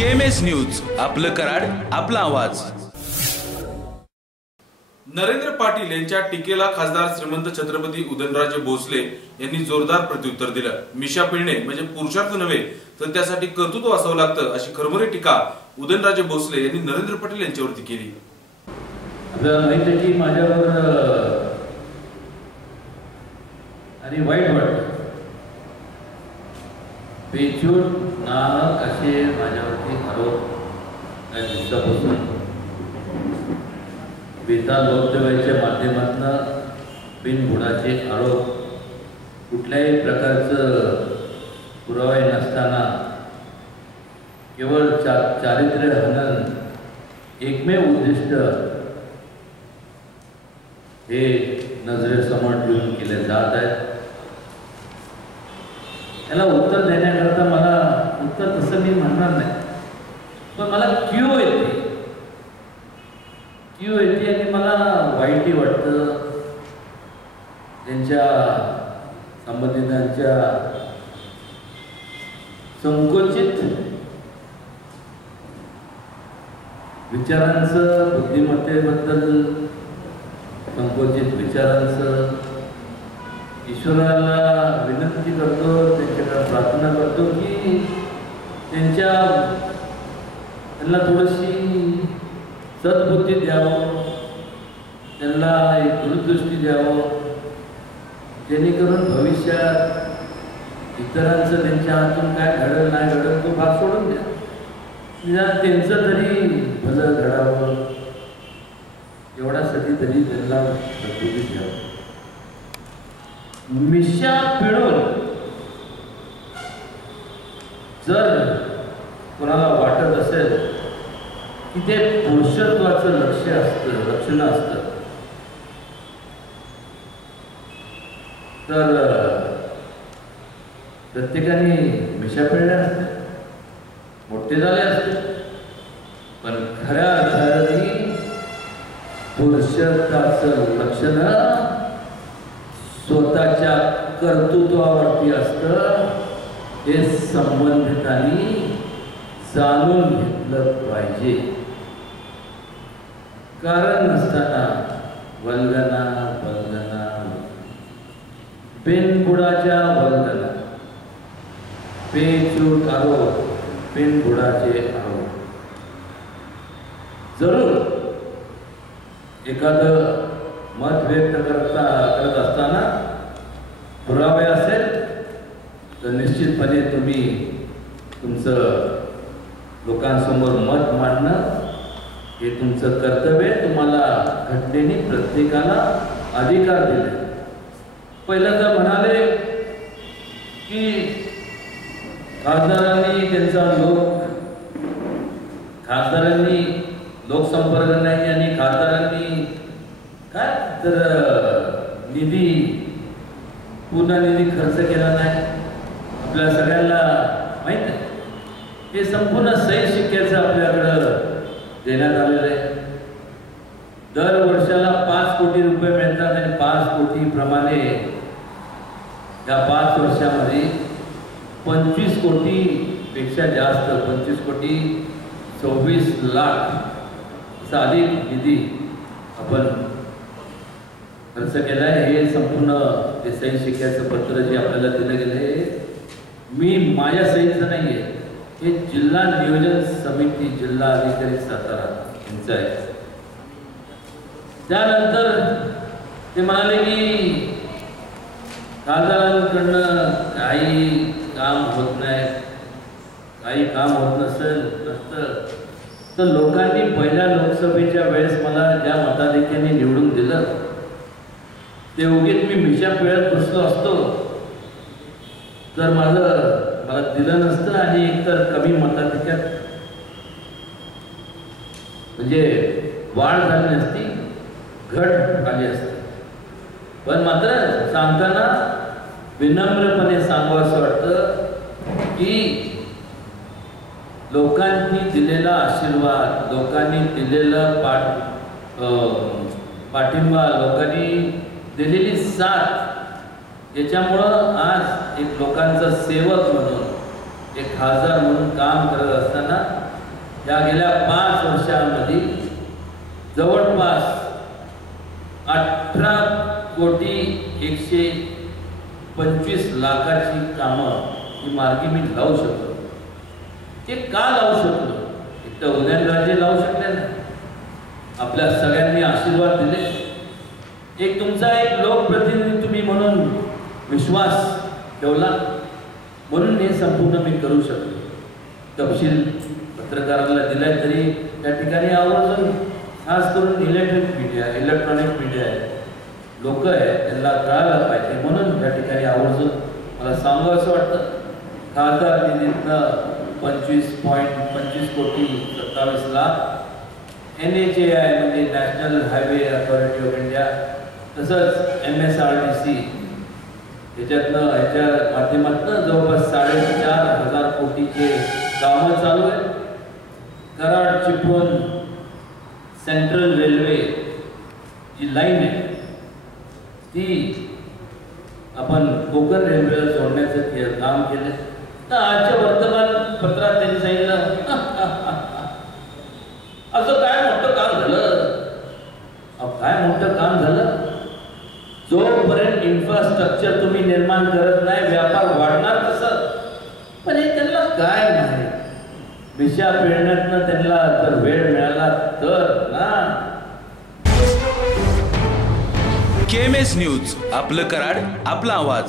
KMS news, आपलं कराड, आपला आवाज. नरेंद्र पाटील यांच्या टीकेला खासदार श्रीमंत छत्रपती उदयनराजे भोसले यांनी जोरदार प्रत्युत्तर दिलं. मिशा पिळणे म्हणजे पुरुषार्थ नव्हे तर त्यासाठी कर्तृत्व असावं लागतं, अशी खरमरी टीका उदयनराजे भोसले यांनी नरेंद्र पाटील यांच्यावरती केली. आपल्याला माहित आहे की माझ्यावर आणि वाईट वाटतं, बेछूट नाहक असे माझ्यावरती आरोप काही दिवसापासून बेताल वक्तव्याच्या माध्यमातून बिनबुडाचे आरोप, कुठल्याही प्रकारचं पुरावे नसताना केवळ चारित्र्य हनन एकमेव उद्दिष्ट हे नजरेसमोर ठेवून केले जात आहेत. याला उत्तर देण्याकरता मला उत्तर तसं मी म्हणणार नाही, पण मला क्यू येते आणि मला वाईटही वाटतं. त्यांच्या संबंधितांच्या संकोचित विचारांचं, बुद्धिमत्तेबद्दल संकोचित विचारांचं ईश्वराला विनंती करतो, त्यांच्याकडे प्रार्थना करतो की त्यांना थोडीशी सद्बुद्धी द्यावं, त्यांना एक दूरदृष्टी द्यावं, जेणेकरून भविष्यात इतरांचं त्यांच्या हातून काय घडलं नाही घडलं तो भाग सोडून द्या, त्यांचं तरी भलं घडावं एवढ्यासाठी तरी त्यांना प्रकृती द्यावं. मिशा पिळून जर कोणाला वाटत असेल की ते पुरुषत्वाचं लक्षण असतं तर प्रत्येकाने मिशा पिळल्या असते, मोठे झाले असते, पण खऱ्या अर्थाने पुरुषत्वाचं लक्षण स्वतःच्या कर्तृत्वावरती असतं. हे संबंधितांनी जाणून घेतलं पाहिजे. कारण नसताना वल्गना बिनबुडाच्या वल्गना, बेछूट आरोप, बिनबुडाचे आरोप. जरूर एखादं मत व्यक्त करत असताना पुरावे असेल तर निश्चितपणे तुम्ही तुमचं लोकांसमोर मत मांडणं हे तुमचं कर्तव्य. तुम्हाला घटनेने प्रत्येकाला अधिकार दिले. पहिल्यांदा म्हणाले की खासदारांनी लोकसंपर्क नाही आणि खासदारांनी काय तर पूर्ण निधी खर्च केला नाही. आपल्या सगळ्यांना माहित आहे हे संपूर्ण सही शिक्क्याचं आपल्याकडं देण्यात आलेलं आहे. दर वर्षाला 5 कोटी रुपये मिळतात आणि 5 कोटी प्रमाणे या 5 वर्षामध्ये 25 कोटी पेक्षा जास्त 25 कोटी 24 लाख असा अधिक निधी आपण खर्च केला आहे. हे संपूर्ण ते सही शिक्क्याचं पत्र जे आपल्याला दिलं गेलं आहे मी माझ्या सहीचं नाही आहे, हे जिल्हा नियोजन समिती जिल्हा अधिकारी सातारा यांचं आहे. त्यानंतर ते म्हणाले की खासदारांकडनं काही काम होत नाही, काही काम होत नसतं तर लोकांनी पहिल्या लोकसभेच्या वेळेस मला ज्या मताधिक्याने निवडून दिलं ते उगीच मी मिशा पिळत बसलो असतो तर मला दिलं नसतं आणि एकतर कमी मताधिक्यात म्हणजे वाढ झाली नसती, घट झाली असती. पण मात्र सांगताना विनम्रपणे सांगावं वाटतं की लोकांनी दिलेला आशीर्वाद, लोकांनी दिलेला पाठिंबा, लोकांनी दिलेली साथ याच्यामुळं आज एक लोकांचा सेवक म्हणून, एक खासदार म्हणून काम करत असताना या गेल्या 5 वर्षांमध्ये जवळपास 18,125,00,000ची कामं ही मार्गी मी लावू शकलो. ते का लावू शकलो? एक तर उदयनराजे लावू शकले नाही, आपल्या सगळ्यांनी आशीर्वाद दिले, एक तुमचा एक लोकप्रतिनिधी तुम्ही म्हणून विश्वास ठेवला, म्हणून हे संपूर्ण मी करू शकलो. तपशील पत्रकारांना दिलाय तरी त्या ठिकाणी आवर्जून खास करून इलेक्ट्रॉनिक मीडिया आहे, लोक आहे, त्यांना कळायला पाहिजे म्हणून त्या ठिकाणी आवर्जून मला सांगावं असं वाटतं. खासदार निधीतनं 25,25,27,00,000 NHAI म्हणजे national highway authority of India, तसंच MSRDC ह्याच्या माध्यमातून जवळपास 4,500 कोटीचे कामं चालू आहेत. कराड चिपळूण सेंट्रल रेल्वे जी लाईन आहे ती आपण कोकण रेल्वेला जोडण्याचं काम केलं. तर आजच्या वर्तमानपत्रात त्यांनी सांगितलं असं काय मोठं काम झालं. काय मोठं काम झालं? जोपर्यंत इन्फ्रास्ट्रक्चर तुम्ही निर्माण करत नाही व्यापार वाढणार कसं? पण हे त्यांना काय नाही, मिशा पिळण्यातनं त्यांना जर वेळ मिळाला तर ना. KMS न्यूज, आपलं कराड आपला आवाज.